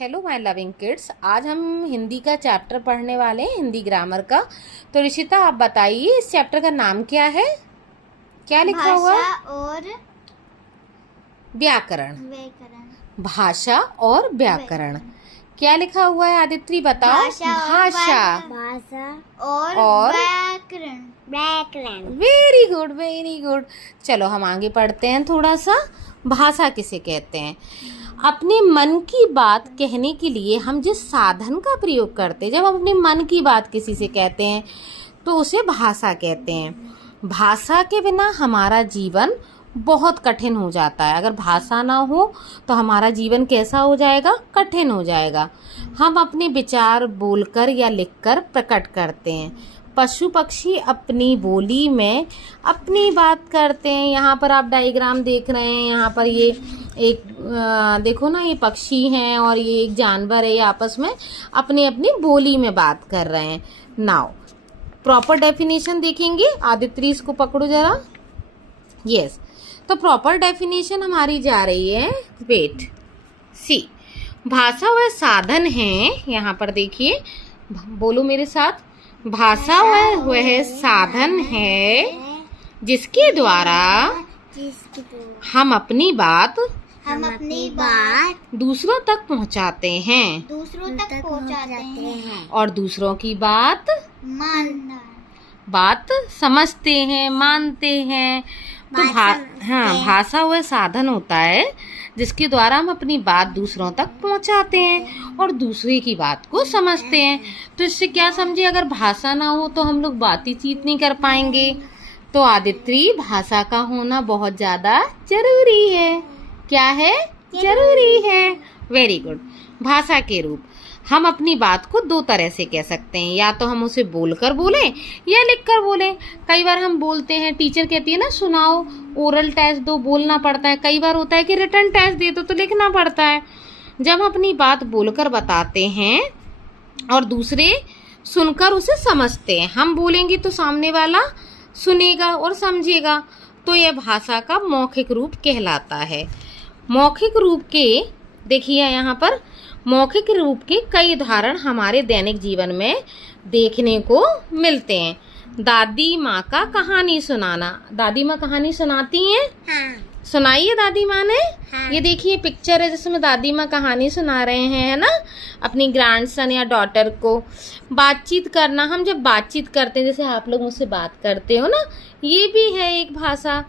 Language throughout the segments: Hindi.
Hello my loving kids. आज हम हिंदी का चैप्टर पढ़ने वाले हैं, हिंदी ग्रामर का। तो ऋषिता आप बताइए इस चैप्टर का नाम क्या है, क्या लिखा हुआ? भाषा और व्याकरण। भाषा और व्याकरण। व्याकरण। क्या लिखा हुआ है आदित्य, बताओ। भाषा और व्याकरण। Very good very good. चलो हम आगे पढ़ते हैं थोड़ा सा। भाषा किसे कहते हैं? अपने मन की बात कहने के लिए हम जिस साधन का प्रयोग करते हैं, जब हम अपने मन की बात किसी से कहते हैं तो उसे भाषा कहते हैं। भाषा के बिना हमारा जीवन बहुत कठिन हो जाता है। अगर भाषा ना हो तो हमारा जीवन कैसा हो जाएगा? कठिन हो जाएगा। हम अपने विचार बोलकर या लिखकर प्रकट करते हैं। पशु पक्षी अपनी बोली में अपनी बात करते हैं। यहाँ पर आप डायग्राम देख रहे हैं, यहाँ पर ये एक देखो ना, ये पक्षी हैं और ये एक जानवर है, ये आपस में अपनी अपनी बोली में बात कर रहे हैं। नाउ प्रॉपर डेफिनेशन देखेंगे। आदित्य इसको पकड़ो जरा। यस, तो प्रॉपर डेफिनेशन हमारी जा रही है। वेट सी, भाषा वह साधन है, यहाँ पर देखिए, बोलो मेरे साथ। भाषा वह साधन है जिसके द्वारा हम अपनी बात दूसरों तक पहुंचाते हैं और दूसरों की बात समझते हैं, मानते हैं। तो भाषा वह साधन होता है जिसके द्वारा हम अपनी बात दूसरों तक पहुंचाते हैं और दूसरे की बात को समझते हैं। तो इससे क्या समझे, अगर भाषा ना हो तो हम लोग बातचीत नहीं कर पाएंगे। तो आदित्य, भाषा का होना बहुत ज़्यादा जरूरी है। क्या है? जरूरी है। Very good. भाषा के रूप हम अपनी बात को दो तरह से कह सकते हैं, या तो हम उसे बोलकर बोलें या लिखकर बोलें। कई बार हम बोलते हैं, टीचर कहती है ना सुनाओ, ओरल टेस्ट दो, बोलना पड़ता है। कई बार होता है कि रिटन टेस्ट दे दो तो लिखना पड़ता है। जब हम अपनी बात बोलकर बताते हैं और दूसरे सुनकर उसे समझते हैं, हम बोलेंगे तो सामने वाला सुनेगा और समझेगा, तो यह भाषा का मौखिक रूप कहलाता है। मौखिक रूप के देखिए यहाँ पर मौखिक रूप के कई उदाहरण हमारे दैनिक जीवन में देखने को मिलते हैं। दादी माँ का कहानी सुनाना। दादी माँ कहानी सुनाती हैं? हाँ। सुनाई है दादी माँ ने? हाँ। ये देखिए पिक्चर है जिसमें दादी माँ कहानी सुना रहे हैं, है ना, अपनी ग्रैंडसन या डॉटर को। बातचीत करना, हम जब बातचीत करते हैं, जैसे आप लोग मुझसे बात करते हो ना, ये भी है एक भाषा।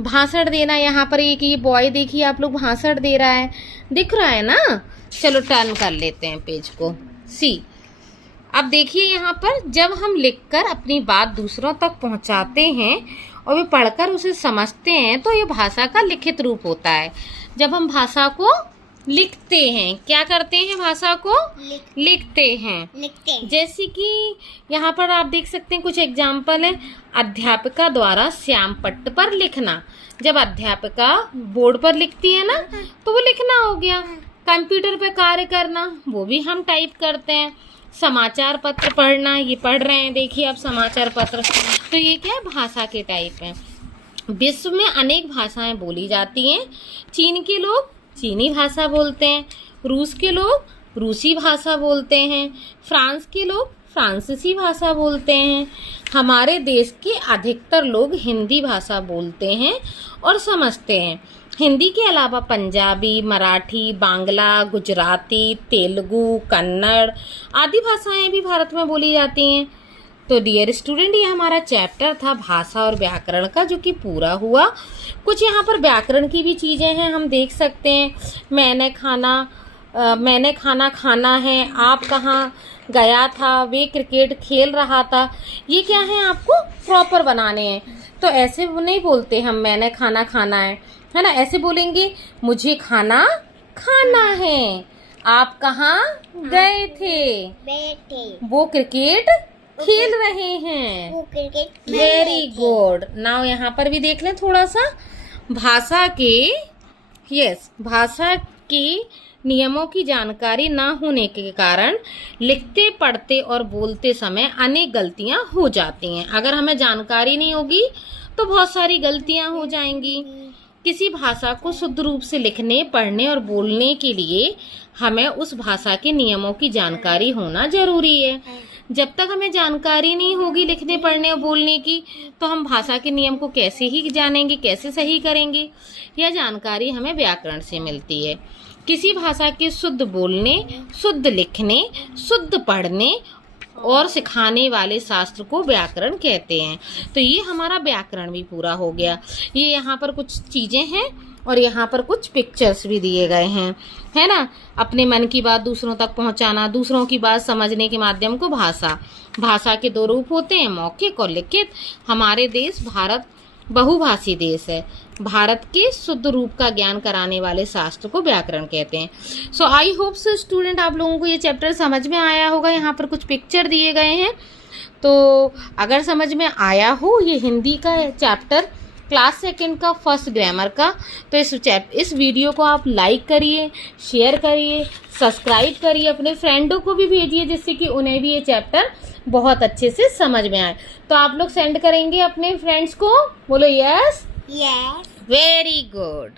भाषण देना, यहाँ पर एक ये बॉय देखिए आप लोग भाषण दे रहा है, दिख रहा है ना। चलो टर्न कर लेते हैं पेज को। सी, अब देखिए यहाँ पर जब हम लिखकर अपनी बात दूसरों तक पहुँचाते हैं और वे पढ़कर उसे समझते हैं तो ये भाषा का लिखित रूप होता है। जब हम भाषा को लिखते हैं, क्या करते हैं? भाषा को लिखते हैं। जैसे कि यहाँ पर आप देख सकते हैं कुछ एग्जाम्पल है। अध्यापिका द्वारा श्याम पट्ट पर लिखना। जब अध्यापिका बोर्ड पर लिखती है ना तो वो लिखना हो गया। कंप्यूटर पे कार्य करना, वो भी हम टाइप करते हैं। समाचार पत्र पढ़ना, ये पढ़ रहे हैं देखिए आप समाचार पत्र, तो ये क्या है? भाषा के टाइप है। विश्व में अनेक भाषाएं बोली जाती हैं। चीन के लोग चीनी भाषा बोलते हैं, रूस के लोग रूसी भाषा बोलते हैं, फ्रांस के लोग फ्रांसीसी भाषा बोलते हैं। हमारे देश के अधिकतर लोग हिंदी भाषा बोलते हैं और समझते हैं। हिंदी के अलावा पंजाबी, मराठी, बांग्ला, गुजराती, तेलुगु, कन्नड़ आदि भाषाएं भी भारत में बोली जाती हैं। तो डियर स्टूडेंट, ये हमारा चैप्टर था भाषा और व्याकरण का, जो कि पूरा हुआ। कुछ यहाँ पर व्याकरण की भी चीज़ें हैं, हम देख सकते हैं। मैंने खाना खाना है, आप कहाँ गया था, वे क्रिकेट खेल रहा था। ये क्या है? आपको प्रॉपर बनाने हैं। तो ऐसे नहीं बोलते हम मैंने खाना खाना है ना। ऐसे बोलेंगे मुझे खाना खाना है, आप कहाँ गए थे, वो क्रिकेट खेल रहे हैं। Very good. नाउ यहाँ पर भी देख लें थोड़ा सा। भाषा के नियमों की जानकारी ना होने के कारण लिखते, पढ़ते और बोलते समय अनेक गलतियां हो जाती हैं। अगर हमें जानकारी नहीं होगी तो बहुत सारी गलतियां हो जाएंगी। किसी भाषा को शुद्ध रूप से लिखने, पढ़ने और बोलने के लिए हमें उस भाषा के नियमों की जानकारी होना जरूरी है। जब तक हमें जानकारी नहीं होगी लिखने, पढ़ने और बोलने की, तो हम भाषा के नियम को कैसे ही जानेंगे, कैसे सही करेंगे। यह जानकारी हमें व्याकरण से मिलती है। किसी भाषा के शुद्ध बोलने, शुद्ध लिखने, शुद्ध पढ़ने और सिखाने वाले शास्त्र को व्याकरण कहते हैं। तो ये हमारा व्याकरण भी पूरा हो गया। ये यहाँ पर कुछ चीजें हैं और यहाँ पर कुछ पिक्चर्स भी दिए गए हैं, है ना। अपने मन की बात दूसरों तक पहुँचाना, दूसरों की बात समझने के माध्यम को भाषा। भाषा के दो रूप होते हैं, मौखिक और लिखित। हमारे देश भारत बहुभाषी देश है। भारत के शुद्ध रूप का ज्ञान कराने वाले शास्त्र को व्याकरण कहते हैं। सो आई होप सो स्टूडेंट, आप लोगों को ये चैप्टर समझ में आया होगा। यहाँ पर कुछ पिक्चर दिए गए हैं, तो अगर समझ में आया हो ये हिंदी का चैप्टर क्लास 2 का फर्स्ट ग्रामर का, तो इस वीडियो को आप लाइक करिए, शेयर करिए, सब्सक्राइब करिए, अपने फ्रेंडों को भी भेजिए जिससे कि उन्हें भी ये चैप्टर बहुत अच्छे से समझ में आए। तो आप लोग सेंड करेंगे अपने फ्रेंड्स को, बोलो यस, यस। Very good.